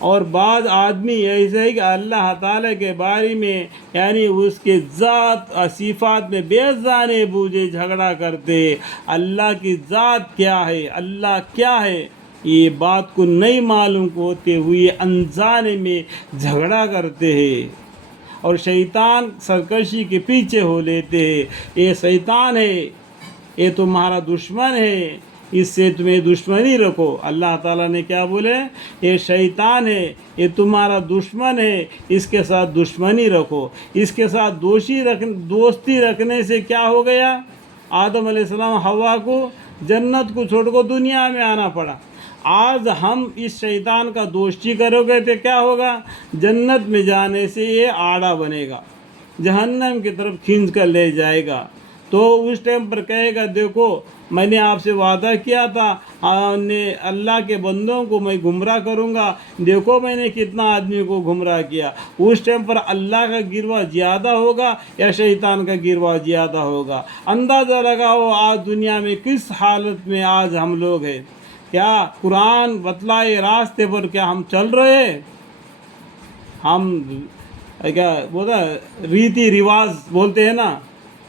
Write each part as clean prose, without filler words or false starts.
اور بعض آدمی ایسے ہے کہ اللہ تعالیٰ کے بارے میں یعنی اس کے ذات اور صفات میں بے جانے بوجھے جھگڑا کرتے، اللہ کی ذات کیا ہے، اللہ کیا ہے، یہ بات کو نہیں معلوم ہوتے ہوئے انجانے میں جھگڑا کرتے ہیں، اور شیطان سرکشی کے پیچھے ہو لیتے ہیں۔ یہ شیطان ہے، یہ تمہارا دشمن ہے، اس سے تمہیں دشمنی رکھو۔ اللہ تعالیٰ نے کیا بولے؟ یہ شیطان ہے، یہ تمہارا دشمن ہے، اس کے ساتھ دشمنی رکھو۔ اس کے ساتھ دوستی رکھنے سے کیا ہو گیا؟ آدم علیہ السلام حوا کو جنت کو چھوڑ کر دنیا میں آنا پڑا۔ آج ہم اس شیطان کا دوستی کرو گے تو کیا ہوگا؟ جنت میں جانے سے یہ آڑا بنے گا، جہنم کی طرف کھینچ کر لے جائے گا۔ تو اس ٹائم پر کہے گا دیکھو میں نے آپ سے وعدہ کیا تھا اللہ کے بندوں کو میں گمراہ کروں گا، دیکھو میں نے کتنا آدمی کو گمراہ کیا۔ اس ٹائم پر اللہ کا گروہ زیادہ ہوگا یا شیطان کا گروہ زیادہ ہوگا؟ اندازہ لگاؤ آج دنیا میں کس حالت میں آج ہم لوگ ہیں۔ کیا قرآن بتلائے راستے پر کیا ہم چل رہے ہیں؟ ہم کیا بولتا ریتی رواج بولتے ہیں نا،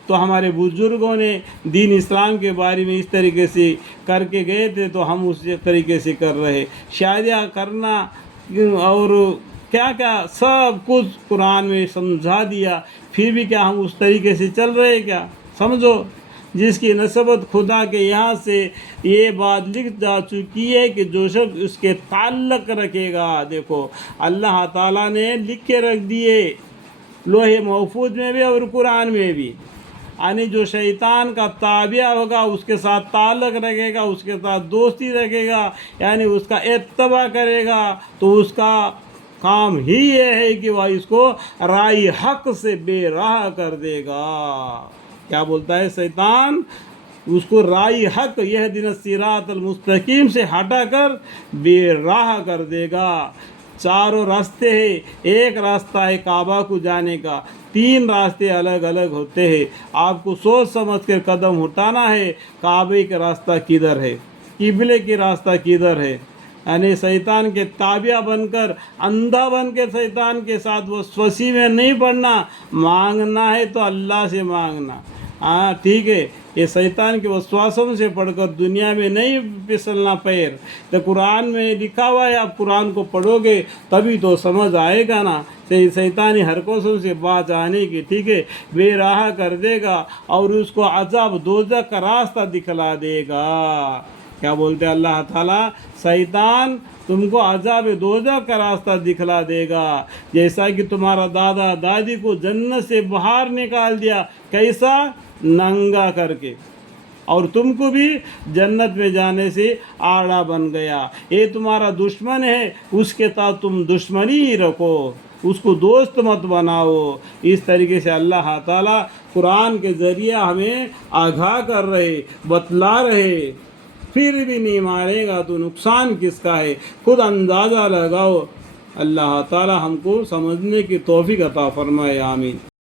تو ہمارے بزرگوں نے دین اسلام کے بارے میں اس طریقے سے کر کے گئے تھے تو ہم اس طریقے سے کر رہے۔ شادیاں کرنا اور کیا کیا سب کچھ قرآن میں سمجھا دیا، پھر بھی کیا ہم اس طریقے سے چل رہے؟ کیا سمجھو، جس کی نسبت خدا کے یہاں سے یہ بات لکھ جا چکی ہے کہ جو شخص اس کے تعلق رکھے گا، دیکھو اللہ تعالیٰ نے لکھ کے رکھ دیے لوح محفوظ میں بھی اور قرآن میں بھی، یعنی جو شیطان کا تابع ہوگا اس کے ساتھ تعلق رکھے گا، اس کے ساتھ دوستی رکھے گا، یعنی اس کا اتباع کرے گا، تو اس کا کام ہی یہ ہے کہ وہ اس کو راہ حق سے بے راہ کر دے گا۔ کیا بولتا ہے شیطان؟ اس کو راہ حق یہدنا الصراط المستقیم سے ہٹا کر بے راہ کر دے گا۔ چاروں راستے ہیں، ایک راستہ ہے کعبہ کو جانے کا، 3 راستے الگ الگ ہوتے ہیں۔ آپ کو سوچ سمجھ کر قدم اٹھانا ہے، کعبے کا راستہ کدھر ہے، قبلے کی راستہ کدھر ہے، یعنی شیطان کے تابع بن کر اندھا بن کے شیطان کے ساتھ وسوسے میں نہیں پڑنا۔ مانگنا ہے تو اللہ سے مانگنا، ہاں ٹھیک ہے، یہ شیطان کے وسواسوں سے پڑھ کر دنیا میں نہیں پھسلنا پیر۔ تو قرآن میں لکھا ہوا ہے، آپ قرآن کو پڑھو گے تبھی تو سمجھ آئے گا نا، شیطانی حرکتوں سے بات آنے کی، ٹھیک ہے، بے راہ کر دے گا اور اس کو عذاب دوزخ کا راستہ دکھلا دے گا۔ کیا بولتے ہیں اللہ تعالیٰ؟ شیطان تم کو عذاب دوزخ کا راستہ دکھلا دے گا، جیسا کہ تمہارا دادا دادی کو جنت سے باہر نکال دیا، کیسا؟ ننگا کر کے، اور تم کو بھی جنت میں جانے سے آڑا بن گیا۔ یہ تمہارا دشمن ہے، اس کے ساتھ تم دشمنی ہی رکھو، اس کو دوست مت بناؤ۔ اس طریقے سے اللہ تعالیٰ قرآن کے ذریعے ہمیں آگاہ کر رہے، بتلا رہے، پھر بھی نہیں مارے گا تو نقصان کس کا ہے؟ خود اندازہ لگاؤ۔ اللہ تعالیٰ ہم کو سمجھنے کی توفیق عطا فرمائے، آمین۔